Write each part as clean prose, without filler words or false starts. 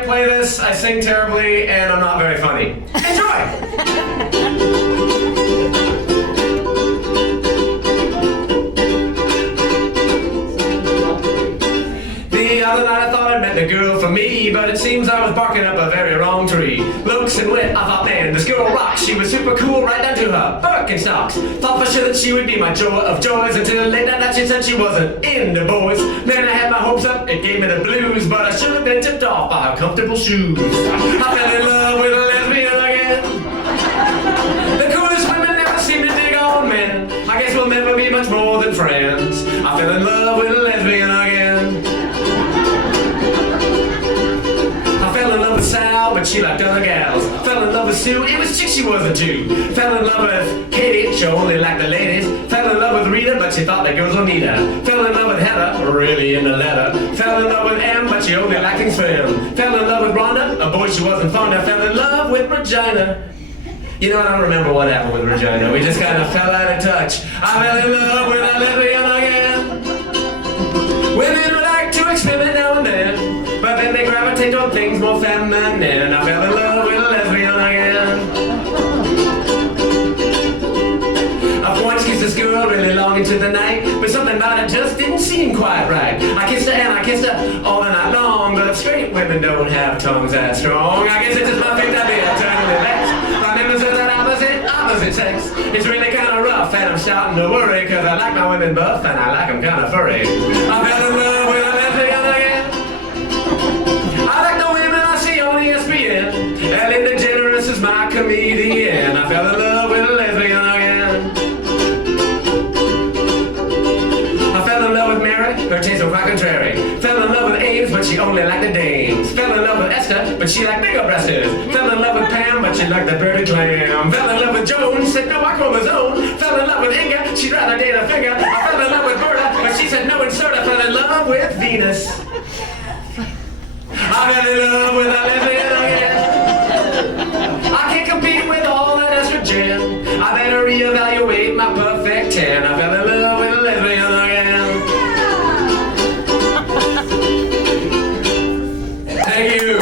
can't play this, I sing terribly, and I'm not very funny. Enjoy! The other night I thought I'd met a girl for me, but it seems I was barking up a very wrong tree. Looks and wit, I thought, man, this girl rocks. She was super cool right down to her Birkenstocks. Thought for sure that she would be my joy of joys, until late that night she said she wasn't into boys. Man, I had my hopes up, it gave me the blues, but I should have been tipped off by her comfortable shoes. I fell in love with a lesbian again. The coolest women never seem to dig on men. I guess we'll never be much more than friends. I fell in love with a lesbian again. I fell in love with Sal, but she liked other gals. Fell in love with Sue, it was chick she wasn't too. Fell in love with Katie, she only liked the ladies. Fell in love with Rita, but she thought that girls don't need her. Fell in love with Heather, really in the letter. Fell in love with Em, but she only liked things film. Fell in love with Rhonda, a boy she wasn't fond of. Fell in love with Regina. You know, I don't remember what happened with Regina. We just kind of fell out of touch. I fell in love with a lesbian again. Women would like to experiment now and then, but then they gravitate toward things more feminine. I fell in love with a lesbian again. I once kissed this girl really long into the night, but something about it just didn't seem quite right. I kissed her and I kissed her all the night long, but straight women don't have tongues that strong. I guess it's just my fate to be eternally vexed by members of that opposite sex. It's really kind of rough and I'm starting to worry, cause I like my women buff and I like them kind of furry. I fell in love with a lesbian again. I like the women I see on ESPN. Ellen DeGeneres is my comedian. I fell in love with a lesbian again. I fell in love with Mary, her taste was quite contrary. Fell in love with Ames, but she only liked the dames. Fell in love with Esther, but she liked bigger breasts. Fell in love with Pam, but she liked the birdie clam. Fell in love with Joan, said no, I chromosome. Fell in love with Inga, she'd rather date a finger. I fell in love with Berta, but she said no insert. I fell in love with Venus. I fell in love with a lesbian again. I can't compete with all that estrogen. I better reevaluate my perfect 10. I fell in love with a lesbian again. Thank you.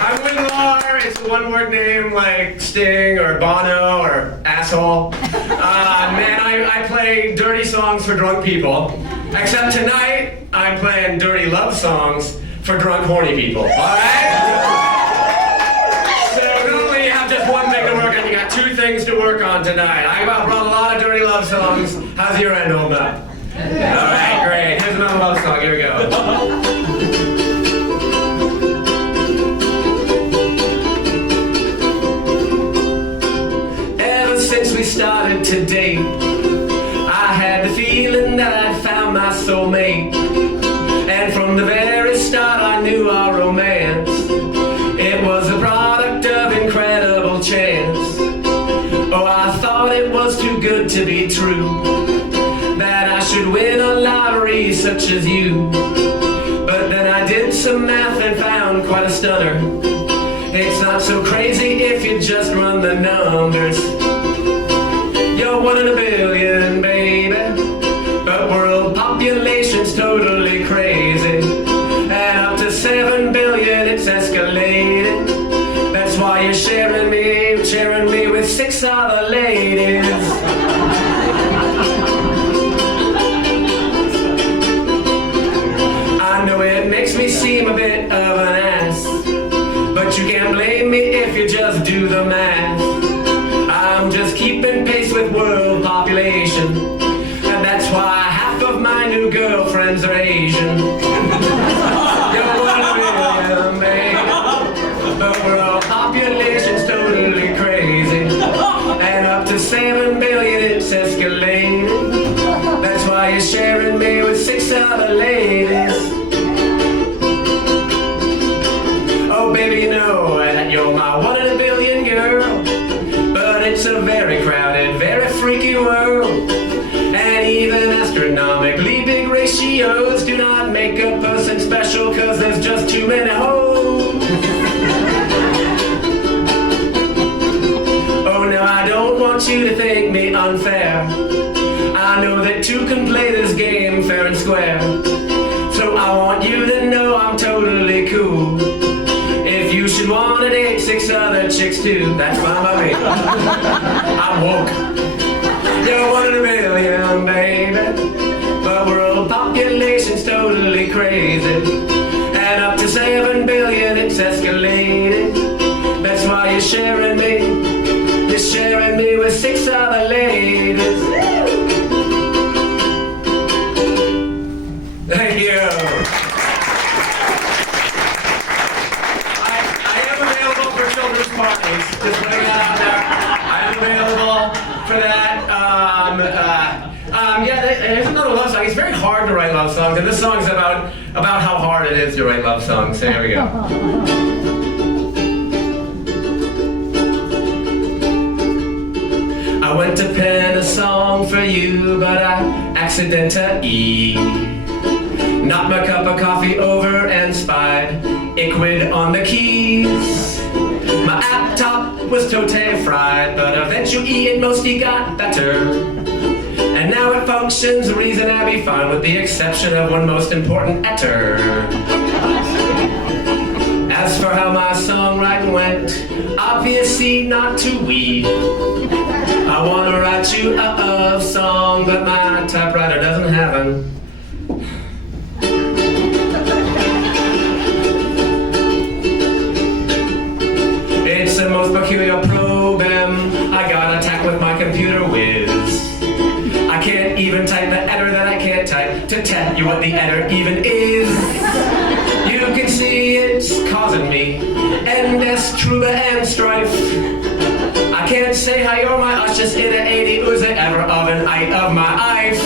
I'm with Lar. It's a one-word name like Sting or Bono or asshole. Man, I play dirty songs for drunk people. Except tonight, I'm playing dirty love songs for drunk, horny people. All right? So normally you have just one thing to work on. You got two things to work on tonight. I brought a lot of dirty love songs. How's your end holding up? All right, great. Here's another love song. Here we go. Since we started to date, I had the feeling that I'd found my soulmate. And from the very start I knew our romance, it was a product of incredible chance. Oh, I thought it was too good to be true, that I should win a lottery such as you. But then I did some math and found quite a stunner. It's not so crazy if you just run the numbers. You're 1 in a billion, baby, but world population's totally crazy. And up to 7 billion, it's escalated. That's why you're sharing me with 6 other ladies. I know it makes me seem a bit of an ass, but you can't blame me if you just do the math. I'm just keeping pace with world population, and that's why half of my new girlfriends are Asian. You're 1 in a billion, baby, but world population's totally crazy. And up to 7 billion, it's escalating. That's why you're sharing me with 6 other ladies. Oh, baby, you know that you're my 1 in a billion girl. But it's a very crowded, very freaky world. And even astronomically big ratios do not make a person special, cause there's just too many hoes. Oh, now I don't want you to think me unfair. I know that two can play this game fair and square. So I want you to know I'm totally cool. If you should want to date 6 other chicks too, that's fine by me. I'm woke. You're 1 in a million, baby. But world population's totally crazy. And up to 7 billion it's escalating. That's why you're sharing me. You're sharing me with 6 other ladies. Thank you. I am available for children's parties. Just putting that out there. I am available for that. Yeah, there's another love song. It's very hard to write love songs, and this song's about how hard it is to write love songs. So here we go. I went to pen a song for you, but I accidentally knocked my cup of coffee over and spied liquid on the keys. My laptop was totally fried, but eventually it mostly got better. And now it functions reasonably fine, with the exception of one most important letter. As for how my songwriting went, obviously not too weed. I wanna write you a love song, but my typewriter doesn't have one. It's the most peculiar program I got attacked with my computer whiz. I can't even type the header that I can't type to tell you what the header even is. You can see it's causing me endless trouble and strife. I can't say hi or my us just in a 80 ooze ever of an eye of my eyes.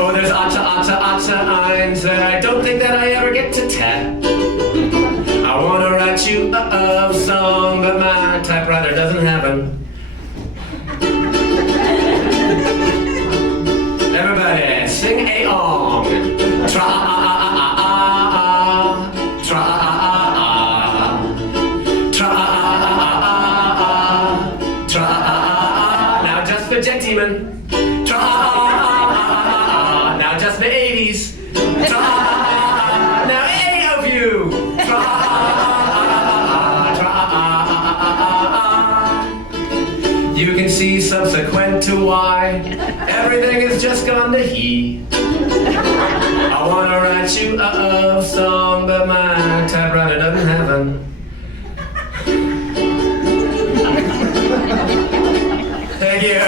Oh, there's atsa eins that I don't think that I ever get to tap. I wanna write you a love song, but my typewriter doesn't have one. Everybody, sing along. Now just the gentlemen. Now just the 80s. Now 8 of you. You can see subsequent to why everything has just gone to he. I wanna write you a love song, but my typewriter doesn't have one. Thank you.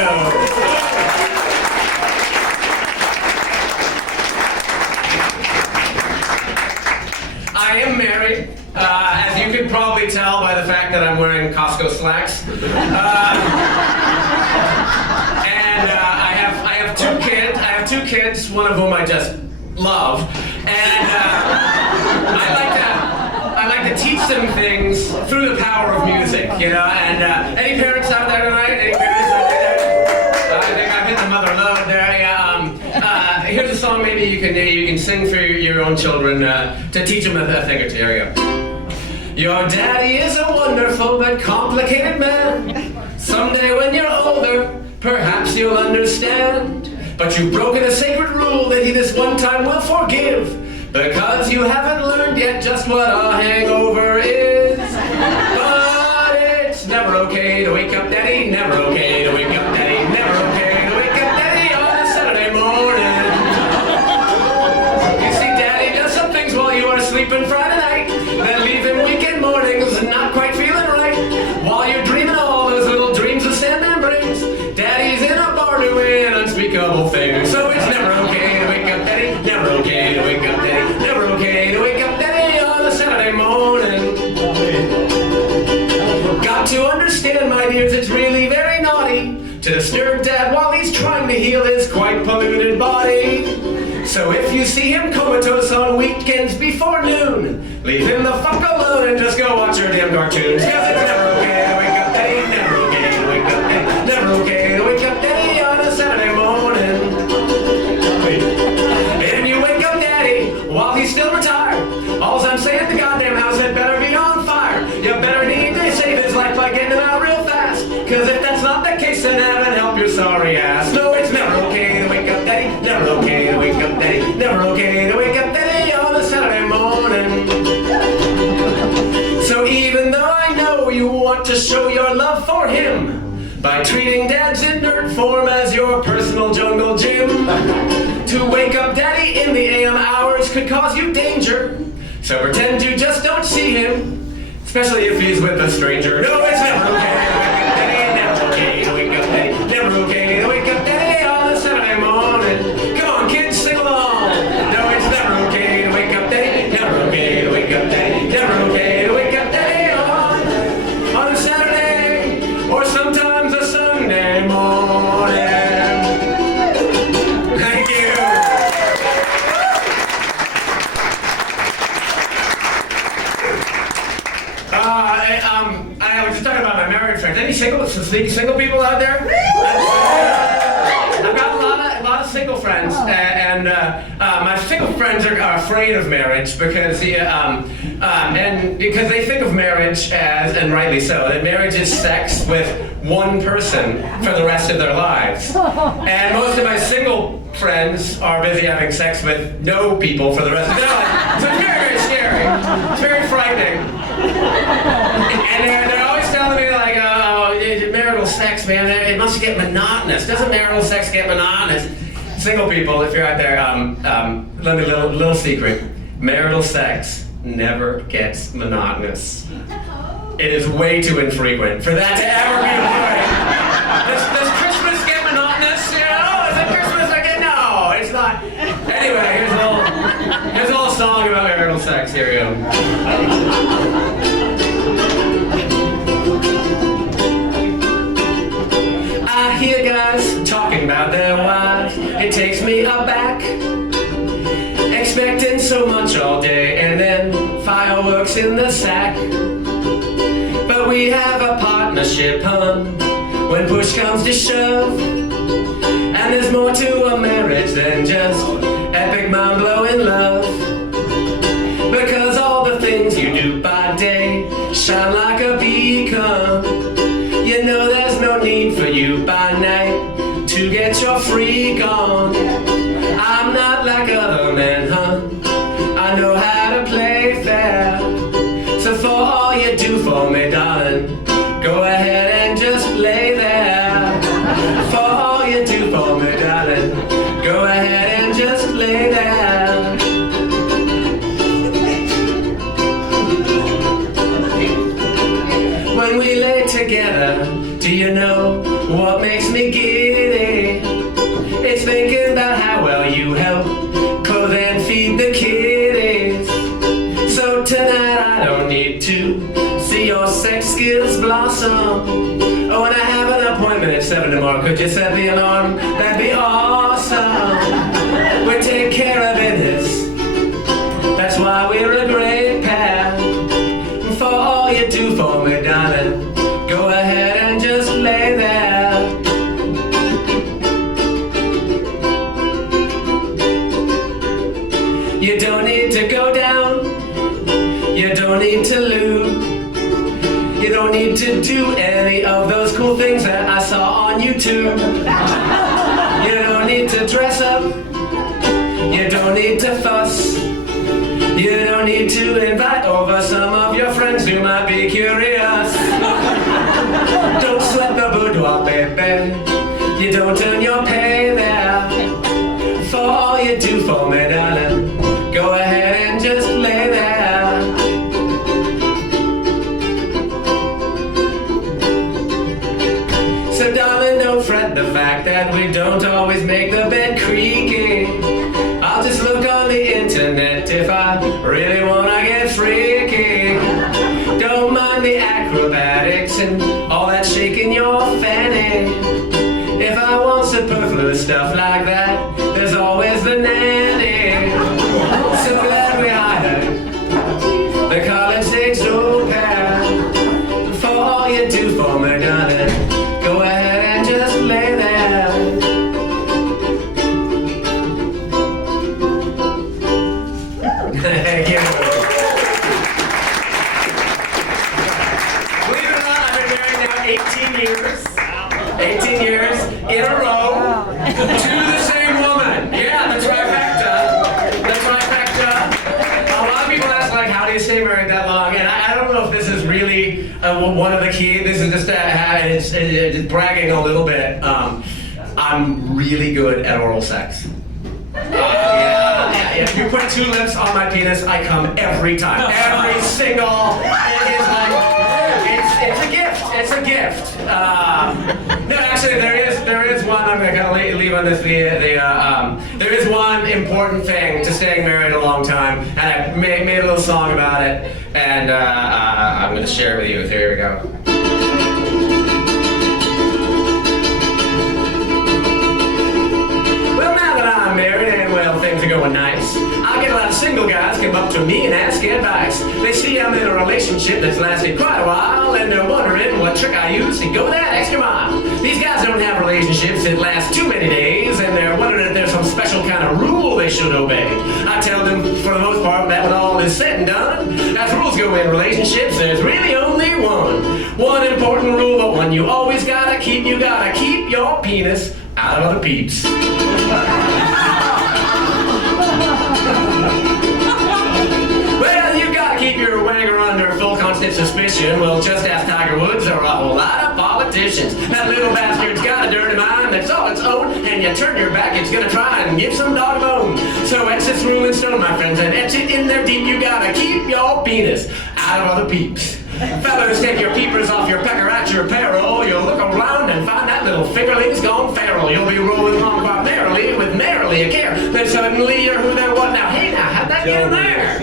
I am married, as you can probably tell by the fact that I'm wearing Costco slacks. And I have 2 kids. I have 2 kids, one of whom I just love, and I like to teach them things through the power of music, you know. And any parents out there tonight? Any parents out there? I think I've hit the mother load there. Yeah. Here's a song maybe you can sing for your own children to teach them a thing or two. Here we go. Your daddy is a wonderful but complicated man. Someday when you're older, perhaps you'll understand. But you've broken a sacred rule that he this one time will forgive, because you haven't learned yet just what a hangover is. But it's never okay to wake up daddy, never okay to wake up daddy, never okay to wake up daddy on a Saturday morning. You see, daddy does some things while you are sleeping Friday night that leave him weekend mornings not quite feeling right. While you're dreaming all those little dreams of Sandman brings, daddy's in a bar doing unspeakable things. So it's never okay to wake up daddy, never okay to wake up daddy, never okay to wake up daddy on a Saturday morning. Got to understand, my dears, it's really very naughty to disturb dad while he's trying to heal his quite polluted body. So if you see him comatose on weekends before noon, leave him the fuck alone and just go watch your damn cartoons. Cause it's never okay to wake up daddy, never okay to wake up daddy, never okay to wake up daddy on a Saturday morning. And you wake up daddy while he's still retired. All's I'm saying, the goddamn house had better be on fire. You better need to save his life by getting him out real fast. Cause if that's not the case, then heaven help your sorry ass. No, it's never okay to wake up, Daddy. Never okay to wake up, Daddy. Never okay to wake up, Daddy, on a Saturday morning. So even though I know you want to show your love for him by treating Dad's in nerd form as your personal jungle gym, to wake up Daddy in the AM hours could cause you danger. So pretend you just don't see him, especially if he's with a stranger. No, it's never okay to wake up Daddy. Never okay to wake up Daddy. Never okay to wake up Daddy on a Saturday morning. Come on, kids, sing along. No, it's never okay to wake up Daddy. Never okay to wake up Daddy. Never okay to wake up Daddy on a Saturday or sometimes a Sunday morning. Thank you. I was just talking about my married friends. Any single people out there? I've got a lot of single friends, and my single friends are afraid of marriage because because they think of marriage as, and rightly so, that marriage is sex with one person for the rest of their lives. And most of my single friends are busy having sex with no people for the rest of their lives. So it's very, very scary. It's very frightening. And they're always telling me, like, oh, marital sex, man, it must get monotonous. Doesn't marital sex get monotonous? Single people, if you're out there, let me little secret. Marital sex never gets monotonous. It is way too infrequent for that to ever be the way. Does Christmas get monotonous? You know, is it Christmas again? No, it's not. Anyway, here's a little song about marital sex. Here we go. I hear guys talking about their wives. It takes me aback. Expecting so much all day and then fireworks in the sack. But we have a partnership, hun, when push comes to shove. And there's more to a marriage than just epic mind-blowing love. Because all the things you do by day shine like a beacon. You know there's no need for you by night to get your freak on. I'm not like other men, hun. I know how to play fair. So for all you do for me, darling, go ahead and just lay there. For all you do for me, darling, go ahead and just lay there. When we lay together, do you know what makes me giddy? It's thinking about how well you help clothe and feed the kiddies. So tonight I don't need to see your sex skills blossom. Oh, and I have an appointment at 7 tomorrow. Could you set the alarm? That'd be awesome. We take care of business. That's why we're a great pair. For all you do for me, darling, go ahead and just lay there. You don't need to go down. You don't need to lose. You don't need to do any of those cool things that I saw on YouTube. You don't need to dress up. You don't need to fuss. You don't need to invite over some of your friends who might be curious. Don't sweat the boudoir, baby. You don't earn your pay there. For all you do for me, darling, go ahead and just lay there. So darling, don't fret the fact that we don't always make the bed creaky. I'll just look on the internet if I really wanna get freaky. Don't mind the acrobatics and all that shaking your fanny. If I want superfluous stuff like that, there's always the nanny. So glad we hired the college-age au pair. For all you do for me, darling, go ahead and just lay there. Thank you. Believe it or not, I've been married now 18 years. 18 years. in a row to the same woman. Yeah, the trifecta. The trifecta. A lot of people ask, like, how do you stay married that long? And I don't know if this is really one of the keys. This is just it's bragging a little bit. I'm really good at oral sex. Yeah. If you put 2 lips on my penis, I come every time. Every single. It is like, it's a gift. It's a gift. No, actually, there is one. I'm gonna leave on this. There is one important thing to staying married a long time, and I made a little song about it, and I'm gonna share it with you. So here we go. Things are going nice. I get a lot of single guys come up to me and ask advice. They see I'm in a relationship that's lasted quite a while, and they're wondering what trick I use to go that extra mile. These guys don't have relationships that last too many days, and they're wondering if there's some special kind of rule they should obey. I tell them, for the most part, that when all is said and done, as rules go in relationships, there's really only one important rule, but one you always gotta keep. You gotta keep your penis out of other peeps. Well, you gotta keep your wanger under full constant suspicion. Well, just ask Tiger Woods or a whole lot of politicians. That little bastard's got a dirty mind that's all its own, and you turn your back, it's gonna try and give some dog a bone. So etch this rule in stone, my friends, and etch it in there deep. You gotta keep your penis out of other peeps. Fellas, take your peepers off your pecker at your peril. You'll look around and find that little fingerling's gone feral. You'll be rolling along quite merrily with narrowly a care. Then suddenly you're who, there, what now? Hey now, how'd that get in there?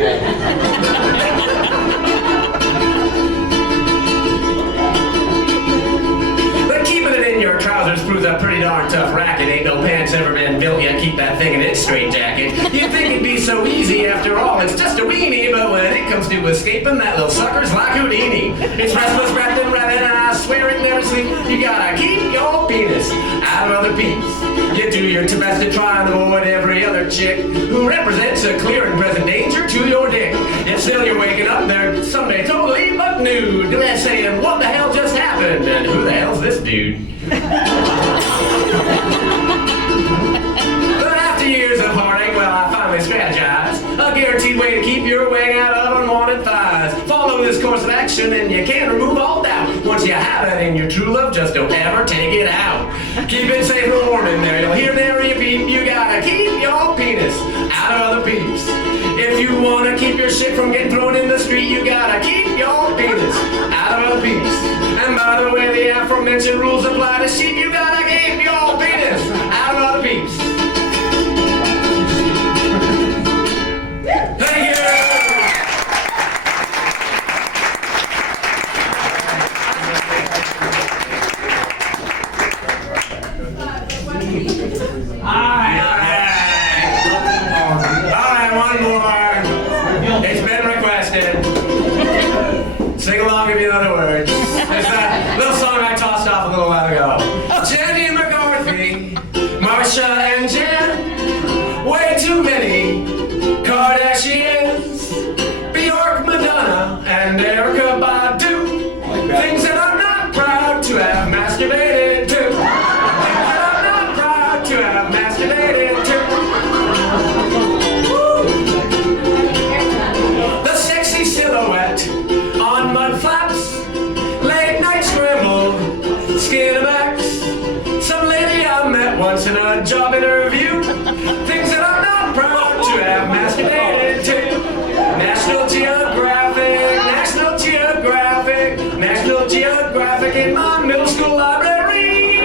Your trousers proves a pretty darn tough racket. Ain't no pants ever been built yet. Keep that thing in its straight jacket. You'd think it'd be so easy, after all, it's just a weenie. But when it comes to escaping, that little sucker's like Houdini. It's restless, wrapped and rabbit, and I swear it never sleeps. You gotta keep your penis out of other peeps. You do your best to try and avoid every other chick who represents a clear and present danger to your dick. Yet still you're waking up there someday totally buck nude, saying, what the hell just happened? And who the hell's this dude? But after years of heartache, well, I finally strategized a guaranteed way to keep your wang out of unwanted thighs. Follow this course of action and you can remove all doubt. Once you have it in your true love, just don't ever take it out. Keep it safe and warm in there. You'll hear nary a peep. You gotta keep your penis out of other peeps. If you wanna keep your shit from getting thrown in the street, you gotta keep your penis out of other peeps. And by the way, the aforementioned rules apply to sheep. You gotta keep your penis out of other peeps. Thank you. One more. It's been requested. Sing along with me in other words. It's that little song I tossed off a little while ago. Jenny McCarthy, Marsha and Jen, way too many Kardashians, Bjork, Madonna, and Erykah Badu. Things that I'm not proud to have masturbated to. Things that I'm not proud to have masturbated to. The sexy silhouette on mud flaps, late night scramble, Skinamax. Some lady I met once in a job interview. Things that I'm not proud to have masturbated to. National Geographic, National Geographic, National Geographic in my middle school library.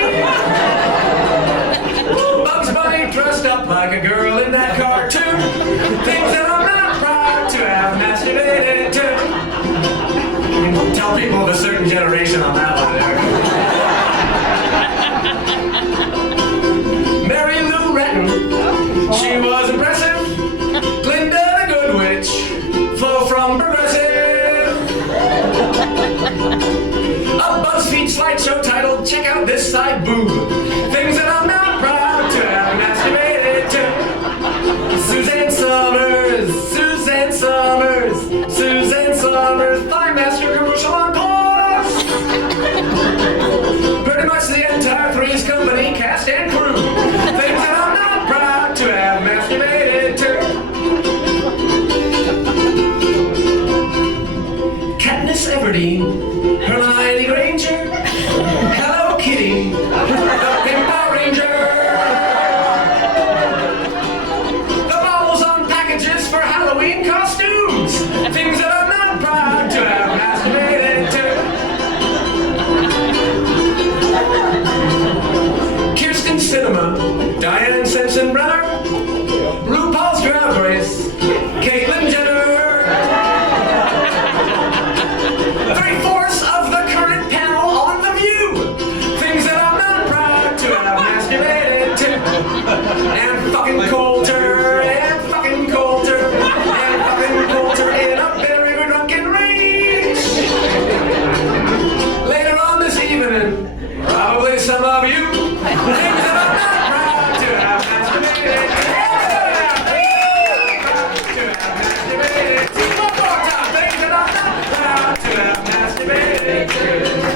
Bugs Bunny dressed up like a girl in that cartoon. Things that I'm not proud to have masturbated to. Tell people of a certain generation on that one there. Mary Lou Retton, she was impressive. Glinda the Good Witch, flow from Progressive. A BuzzFeed slideshow titled Check Out This Side Boob. Things that I'm not proud to have masturbated to. Suzanne Summers, Suzanne Summers, Suzanne Summers, Thigh Master commercial on pause. Pretty much the entire Three's Company cast Diane Simpson brother, RuPaul's Drag Race, Caitlyn Jenner. 3/4 of the current panel on The View. Things that I'm not proud to have masturbated to. And fucking Coulter, and fucking Coulter, and fucking Coulter in a very drunken rage. Later on this evening, probably some of you, things that I'm not proud to have masturbated to. One more time, things that I'm not proud to have masturbated to.